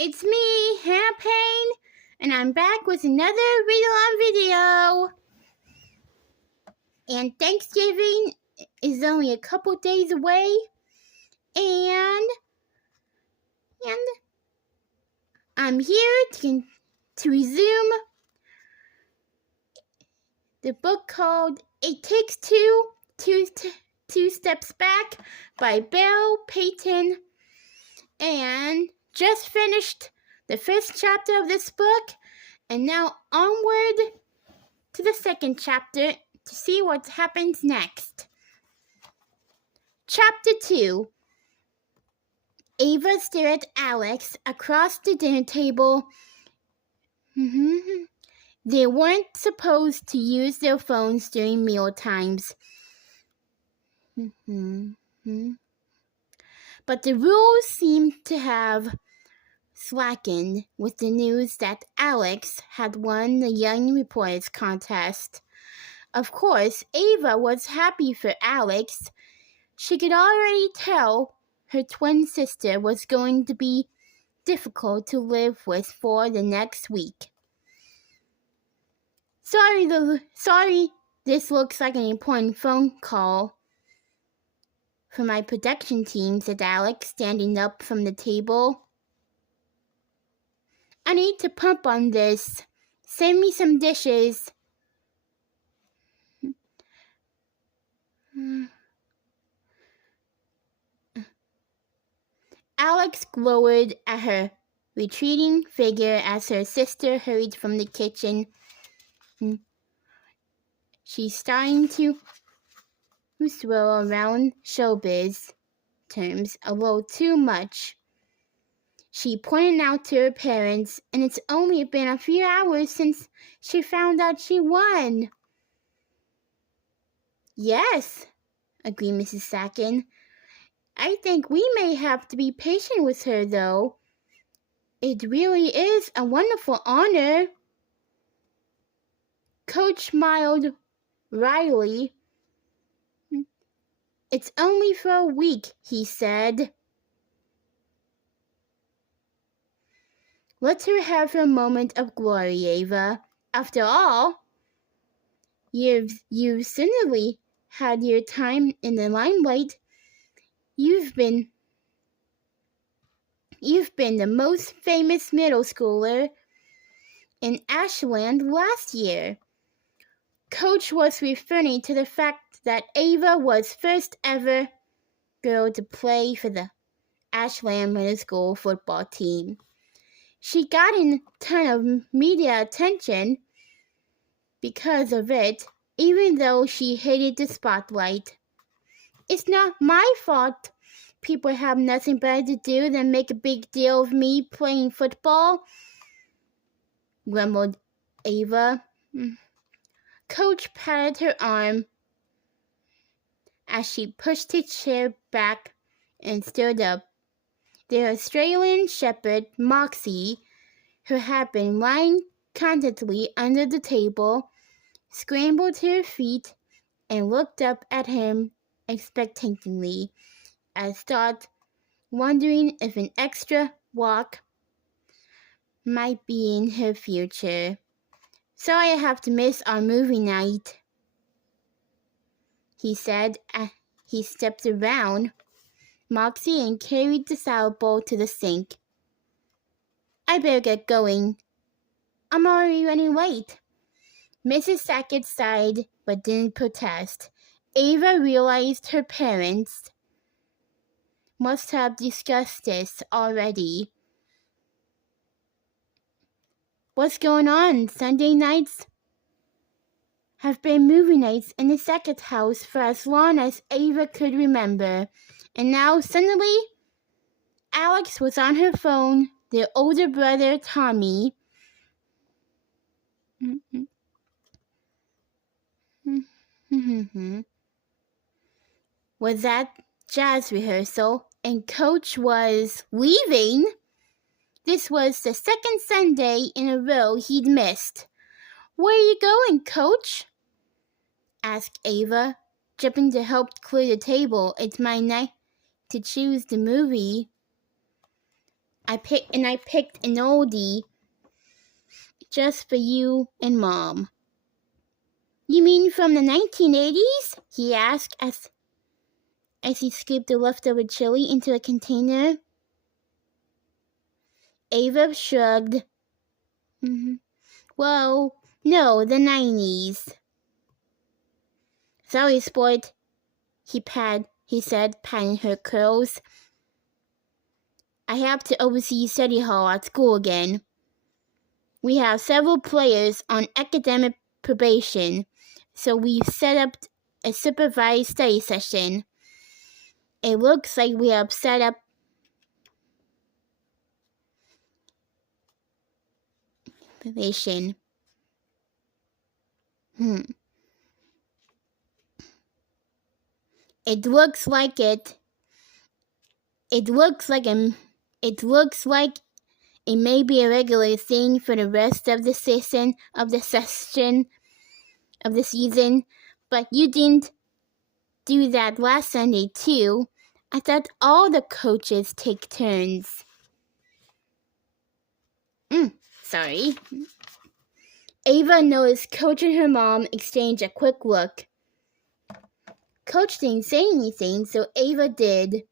It's me, Hannah Payne, and I'm back with another read-along video. And Thanksgiving is only a couple days away, and I'm here to resume the book called It Takes Two Steps Back by Beryl Payton, and just finished the first chapter of this book, and now onward to the second chapter to see what happens next. Chapter 2. Ava stared at Alex across the dinner table. They weren't supposed to use their phones during meal times. But the rules seemed to have slackened with the news that Alex had won the Young Reporters contest. Of course, Ava was happy for Alex. She could already tell her twin sister was going to be difficult to live with for the next week. Sorry, this looks like an important phone call for my production team, said Alex, standing up from the table. I need to pump on this. Send me some dishes. Alex glowered at her retreating figure as her sister hurried from the kitchen. She's starting to throw around showbiz terms a little too much. She pointed out to her parents, and it's only been a few hours since she found out she won. Yes, agreed Mrs. Sacken. I think we may have to be patient with her, though. It really is a wonderful honor. Coach smiled wryly. It's only for a week, he said. Let her have her moment of glory, Ava. After all, you've certainly had your time in the limelight. You've been the most famous middle schooler in Ashland last year. Coach was referring to the fact that Ava was first ever girl to play for the Ashland Middle School football team. She got a ton of media attention because of it, even though she hated the spotlight. It's not my fault people have nothing better to do than make a big deal of me playing football, grumbled Ava. Coach patted her arm as she pushed his chair back and stood up. The Australian shepherd, Moxie, who had been lying contentedly under the table, scrambled to her feet and looked up at him expectantly, as thought, wondering if an extra walk might be in her future. Sorry I have to miss our movie night, he said as he stepped around Moxie and carried the salad bowl to the sink. I better get going. I'm already running late. Mrs. Sackett sighed but didn't protest. Ava realized her parents must have discussed this already. What's going on? Sunday nights have been movie nights in the Sackett house for as long as Ava could remember. And now, suddenly, Alex was on her phone, their older brother, Tommy. Was at jazz rehearsal, and Coach was leaving. This was the second Sunday in a row he'd missed. Where are you going, Coach? Asked Ava, jumping to help clear the table. It's my night to choose the movie. I picked an oldie just for you and Mom. You mean from the 1980s? He asked as he scooped the leftover chili into a container. Ava shrugged. Well, no, the 90s. Sorry, sport, he said, patting her curls. I have to oversee study hall at school again. We have several players on academic probation, so we've set up a supervised study session. It looks like we have set up probation. It looks like it may be a regular thing for the rest of the season, but you didn't do that last Sunday too. I thought all the coaches take turns. Sorry. Ava noticed Coach and her mom exchange a quick look. Coach didn't say anything, so Ava did.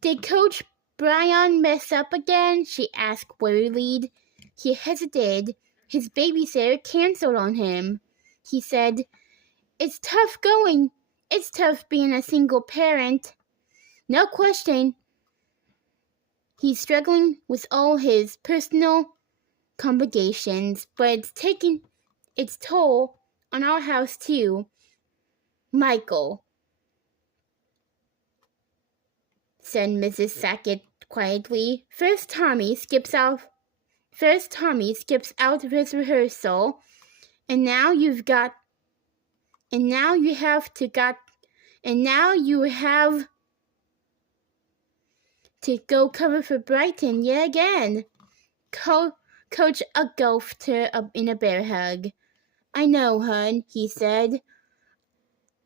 Did Coach Brian mess up again? She asked worriedly. He hesitated. His babysitter canceled on him. He said, It's tough being a single parent. No question. He's struggling with all his personal complications, but it's taking its toll on our house too. Michael, said Mrs. Sackett quietly. First Tommy skips out of his rehearsal, and now you have to go cover for Brighton yet again. Coach engulfed her up in a bear hug. I know, hun, he said.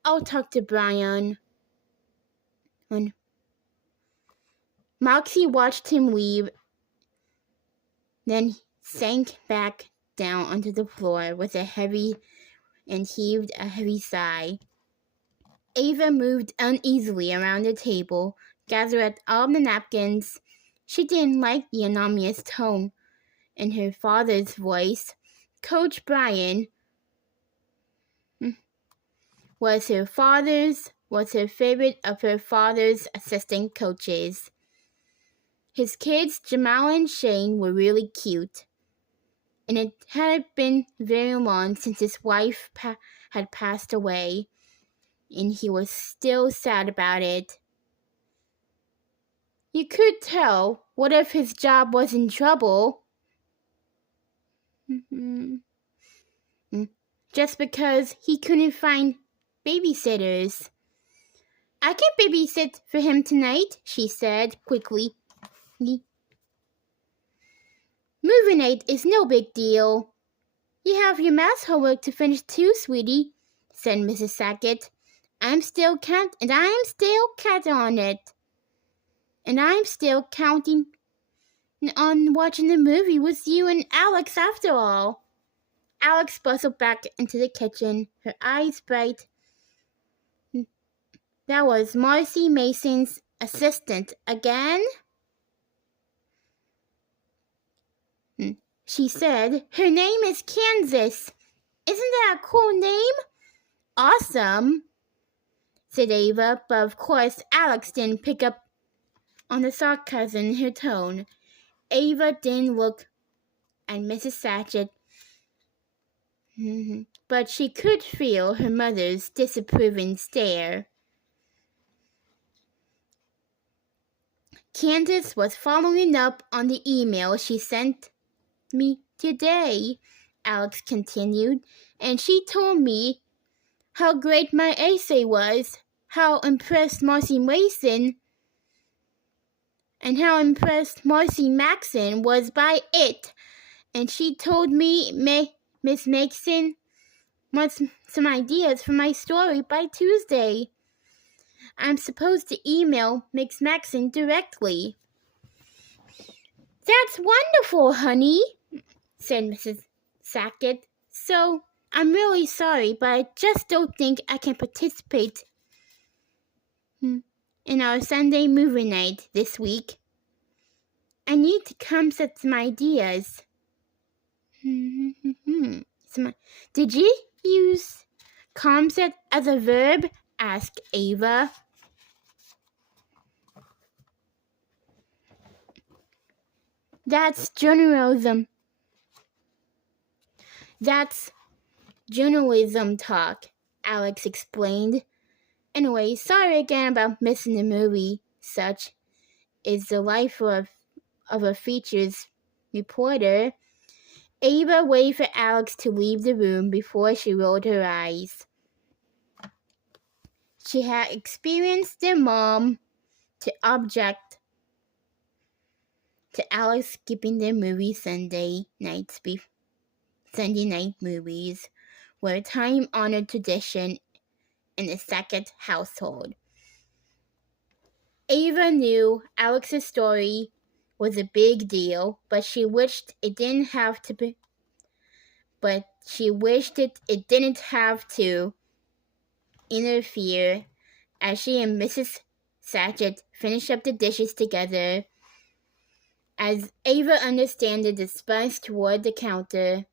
I'll talk to Brian. Moxie watched him leave, then sank back down onto the floor with heaved a heavy sigh. Ava moved uneasily around the table, gathered up all the napkins. She didn't like the anonymous tone in her father's voice. Coach Brian was her favorite of her father's assistant coaches. His kids, Jamal and Shane, were really cute, and it hadn't been very long since his wife had passed away, and he was still sad about it. You could tell, what if his job was in trouble? Just because he couldn't find babysitters. I can babysit for him tonight, she said quickly. Movie night is no big deal. You have your math homework to finish too, sweetie, said Mrs. Sackett. I'm still counting on it. And I'm still counting on watching the movie with you and Alex after all. Alex bustled back into the kitchen, her eyes bright. That was Marcy Mason's assistant again? She said. Her name is Kansas. Isn't that a cool name? Awesome, said Ava, but of course Alex didn't pick up on the sarcasm in her tone. Ava didn't look at Mrs. Sackett, but she could feel her mother's disapproving stare. Candace was following up on the email she sent me today, Alex continued, and she told me how great my essay was, how impressed Marcy Mason was by it, and she told me Miss Mason wants some ideas for my story by Tuesday. I'm supposed to email Miss Mason directly. That's wonderful, honey, said Mrs. Sackett. So, I'm really sorry, but I just don't think I can participate in our Sunday movie night this week. I need to come set some ideas. Did you use concept as a verb? Asked Ava. That's journalism. That's journalism talk, Alex explained. Anyway, sorry again about missing the movie. Such is the life of a features reporter. Ava waited for Alex to leave the room before she rolled her eyes. She had experienced their mom to object to Alex skipping their movie Sunday night movies were a time-honored tradition in the Sackett household. Ava knew Alex's story was a big deal, but she wished it didn't have to interfere as she and Mrs. Sackett finished up the dishes together. As Ava underhanded the sponge toward the counter,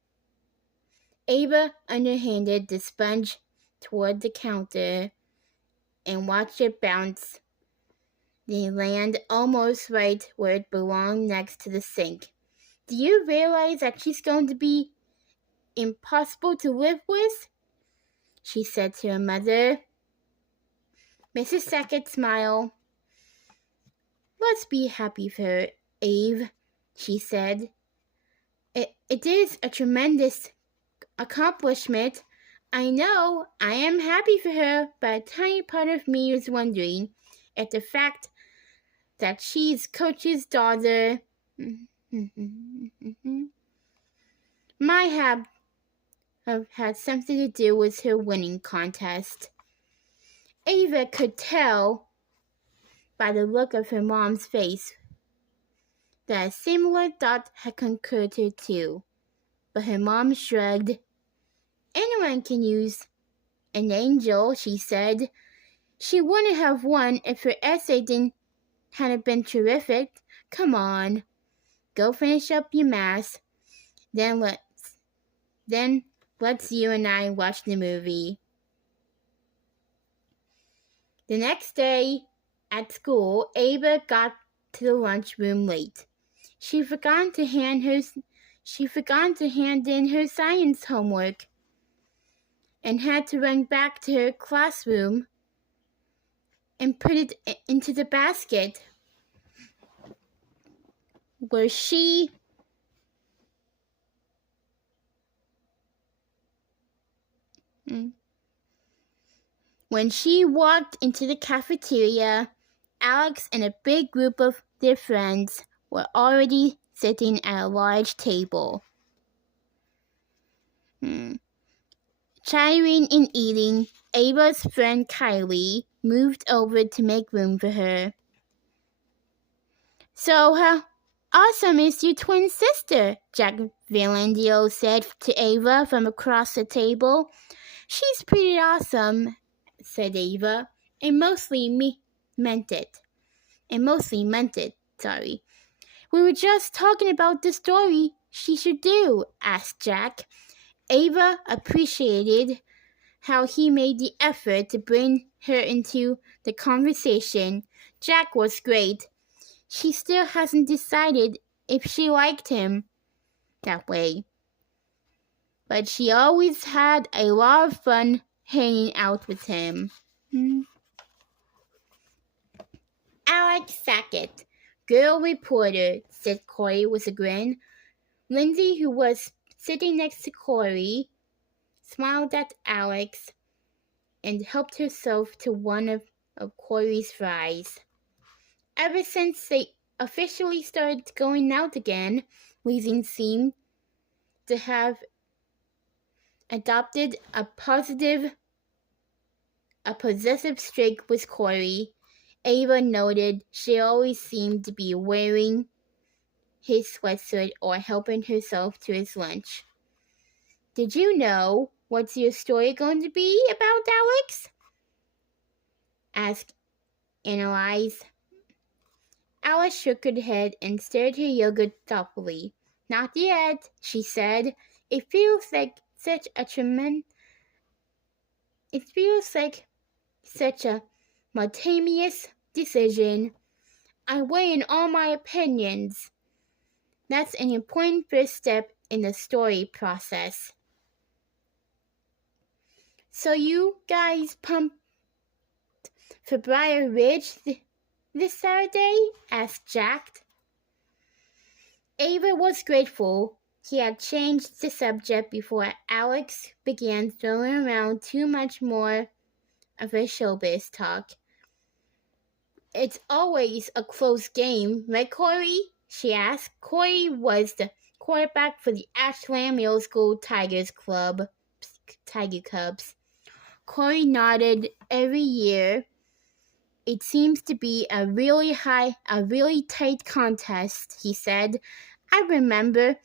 and watched it bounce, then land almost right where it belonged next to the sink. Do you realize that she's going to be impossible to live with? She said to her mother. Mrs. Sackett smiled. Let's be happy for her, Ave, she said. It is a tremendous accomplishment. I know, I am happy for her, but a tiny part of me is wondering if the fact that she's Coach's daughter might have had something to do with her winning contest. Ava could tell by the look of her mom's face that a similar thought had occurred to her too, but her mom shrugged. Anyone can use an angel, she said. She wouldn't have won if her essay hadn't been terrific. Come on, go finish up your math. Then let's you and I watch the movie. The next day at school, Ava got to the lunchroom late. She forgot to hand in her science homework and had to run back to her classroom and put it into the basket where she When she walked into the cafeteria, Alex and a big group of their friends were already sitting at a large table. Chatting and eating, Ava's friend Kylie moved over to make room for her. So, how awesome is your twin sister? Jack Valandio said to Ava from across the table. She's pretty awesome, said Ava, and mostly meant it. Sorry. We were just talking about the story she should do, asked Jack. Ava appreciated how he made the effort to bring her into the conversation. Jack was great. She still hasn't decided if she liked him that way, but she always had a lot of fun hanging out with him. Alex Sackett, girl reporter, said Corey with a grin. Lindsay, who was sitting next to Corey, smiled at Alex and helped herself to one of Corey's fries. Ever since they officially started going out again, Lindsay seemed to have adopted a possessive streak with Corey. Ava noted she always seemed to be wearing his sweatshirt or helping herself to his lunch. Did you know what's your story going to be about, Alex? Asked Annalise. Alice shook her head and stirred her yogurt thoughtfully. Not yet, she said. It feels like such a momentous decision. I weigh in all my opinions. That's an important first step in the story process. So you guys pumped for Briar Ridge this Saturday? Asked Jack. Ava was grateful he had changed the subject before Alex began throwing around too much more of her showbiz talk. It's always a close game, right, Corey? She asked. Corey was the quarterback for the Ashland Middle School Tiger Cubs. Corey nodded. Every year, it seems to be a really tight contest, he said. I remember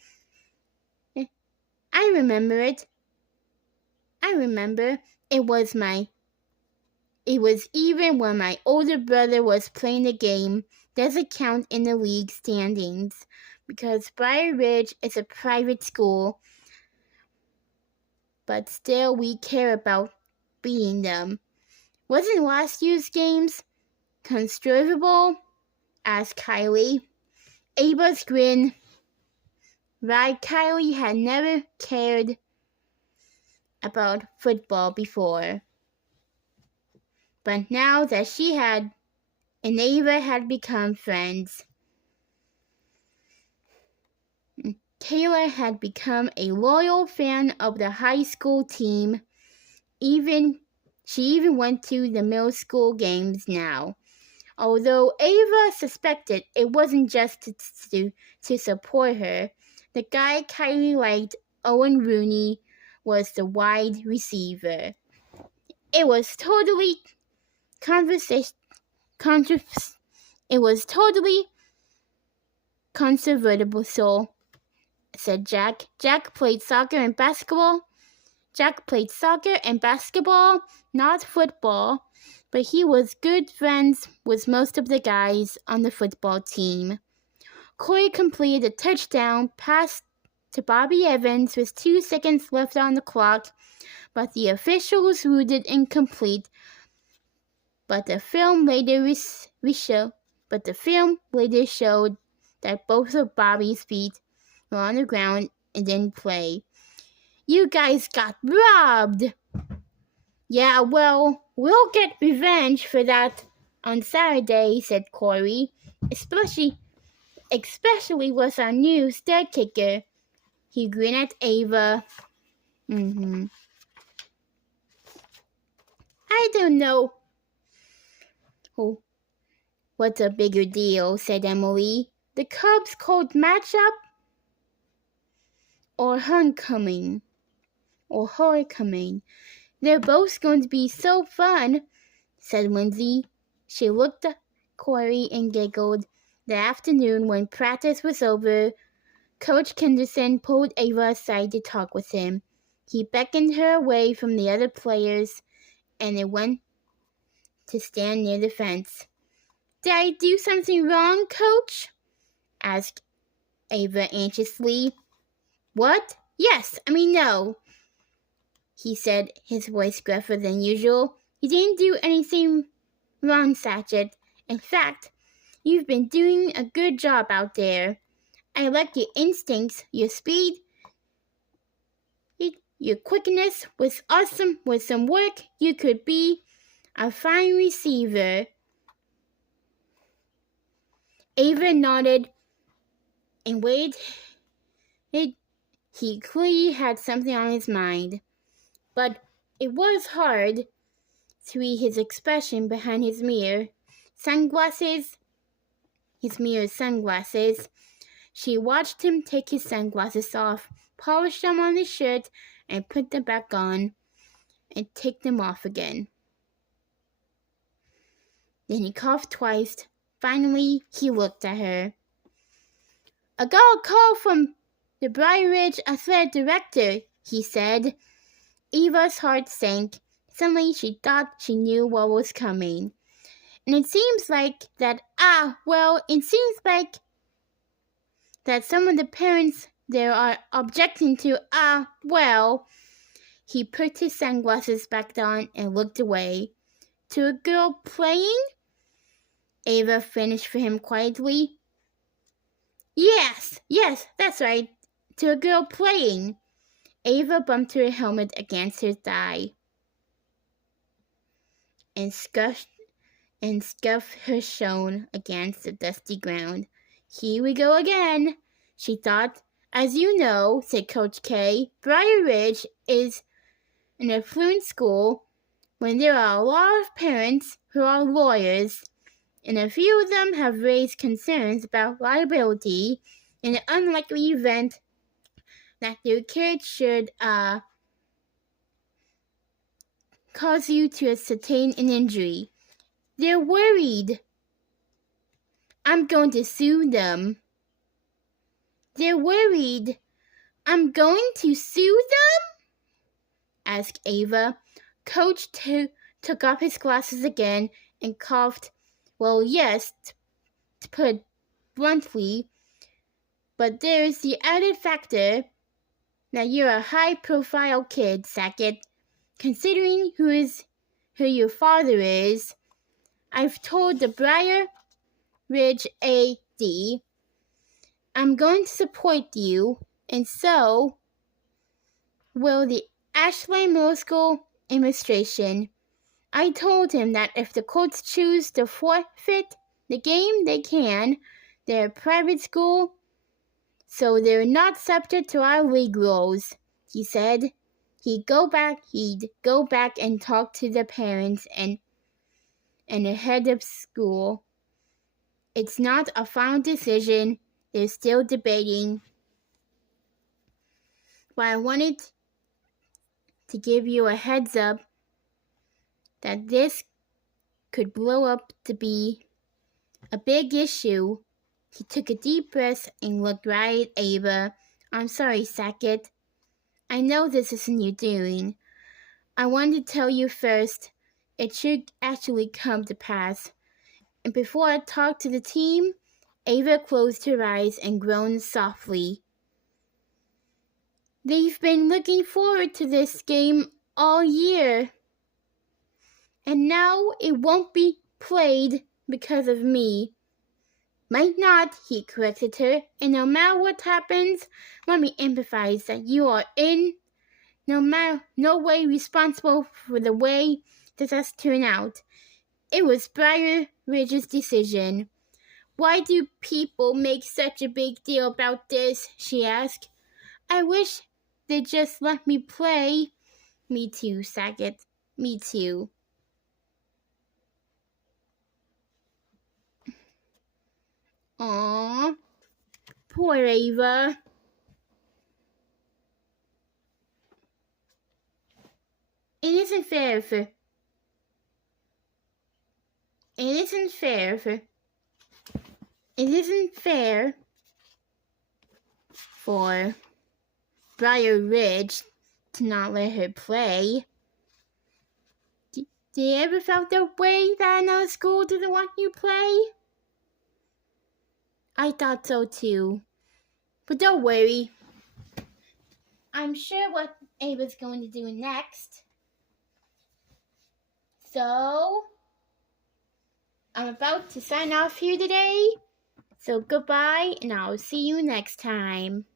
it. It was even when my older brother was playing the game. Doesn't count in the league standings because Briar Ridge is a private school, but still we care about beating them. Wasn't last year's games considerable? Asked Kylie. Ava's grin. Right, Kylie had never cared about football before. But now that she and Ava had become friends, Kayla had become a loyal fan of the high school team. She even went to the middle school games now. Although Ava suspected it wasn't just to support her, the guy Kylie liked, Owen Rooney, was the wide receiver. It was totally controversial, said Jack. Jack played soccer and basketball, not football, but he was good friends with most of the guys on the football team. Corey completed a touchdown pass to Bobby Evans with 2 seconds left on the clock, but the officials ruled it incomplete. But the film later showed that both of Bobby's feet were on the ground and didn't play. You guys got robbed! Yeah, well, we'll get revenge for that on Saturday, said Corey, especially with our new star kicker. He grinned at Ava. I don't know what's a bigger deal, said Emily. The Cubs cold matchup or homecoming? They're both going to be so fun, said Lindsay. She looked at Corey and giggled. The afternoon, when practice was over, Coach Henderson pulled Ava aside to talk with him. He beckoned her away from the other players, and they went to stand near the fence. Did I do something wrong, Coach? Asked Ava anxiously. What? No, he said, his voice gruffer than usual. You didn't do anything wrong, Satchet. In fact, you've been doing a good job out there. I like your instincts, your speed, your quickness was awesome. With some work, you could be a fine receiver. Ava nodded and waited. He clearly had something on his mind, but it was hard to read his expression behind his mirror sunglasses. She watched him take his sunglasses off, polish them on his shirt, and put them back on, and take them off again. Then he coughed twice. Finally, he looked at her. "I got a call from the Briar Ridge athletic director," he said. Ava's heart sank. Suddenly she thought she knew what was coming. And it seems like that, it seems like that some of the parents there are objecting to, He put his sunglasses back on and looked away. "To a girl playing?" Ava finished for him quietly. Yes, that's right. To a girl playing." Ava bumped her helmet against her thigh and scuffed her shoon against the dusty ground. "Here we go again," she thought. "As you know," said Coach K, "Briar Ridge is an affluent school when there are a lot of parents who are lawyers, and a few of them have raised concerns about liability in the unlikely event that their kid should cause you to sustain an injury. They're worried. I'm going to sue them." "They're worried. I'm going to sue them?" asked Ava. Coach took off his glasses again and coughed. "Well, yes, to put it bluntly, but there's the added factor that you're a high-profile kid, Sackett. Considering who your father is, I've told the Briar Ridge AD I'm going to support you, and so will the Ashland Middle School administration. I told him that if the Colts choose to forfeit the game, they can. They're a private school, so they're not subject to our league rules," he said. He'd go back and talk to the parents and the head of school. "It's not a final decision. They're still debating. But I wanted to give you a heads up that this could blow up to be a big issue." He took a deep breath and looked right at Ava. "I'm sorry, Sackett. I know this isn't your doing. I wanted to tell you first. It should actually come to pass. And before I talk to the team," Ava closed her eyes and groaned softly. "They've been looking forward to this game all year. And now it won't be played because of me." "Might not," he corrected her. "And no matter what happens, let me emphasize that you are in no way responsible for the way this has turned out. It was Briar Ridge's decision." "Why do people make such a big deal about this?" she asked. "I wish they'd just let me play." "Me too, Sackett. Me too." Aww, poor Ava. It isn't fair for Briar Ridge to not let her play. Do you ever felt that way, that another school didn't want you to play? I thought so too. But don't worry. I'm sure what Ava's going to do next. So, I'm about to sign off here today. So goodbye, and I'll see you next time.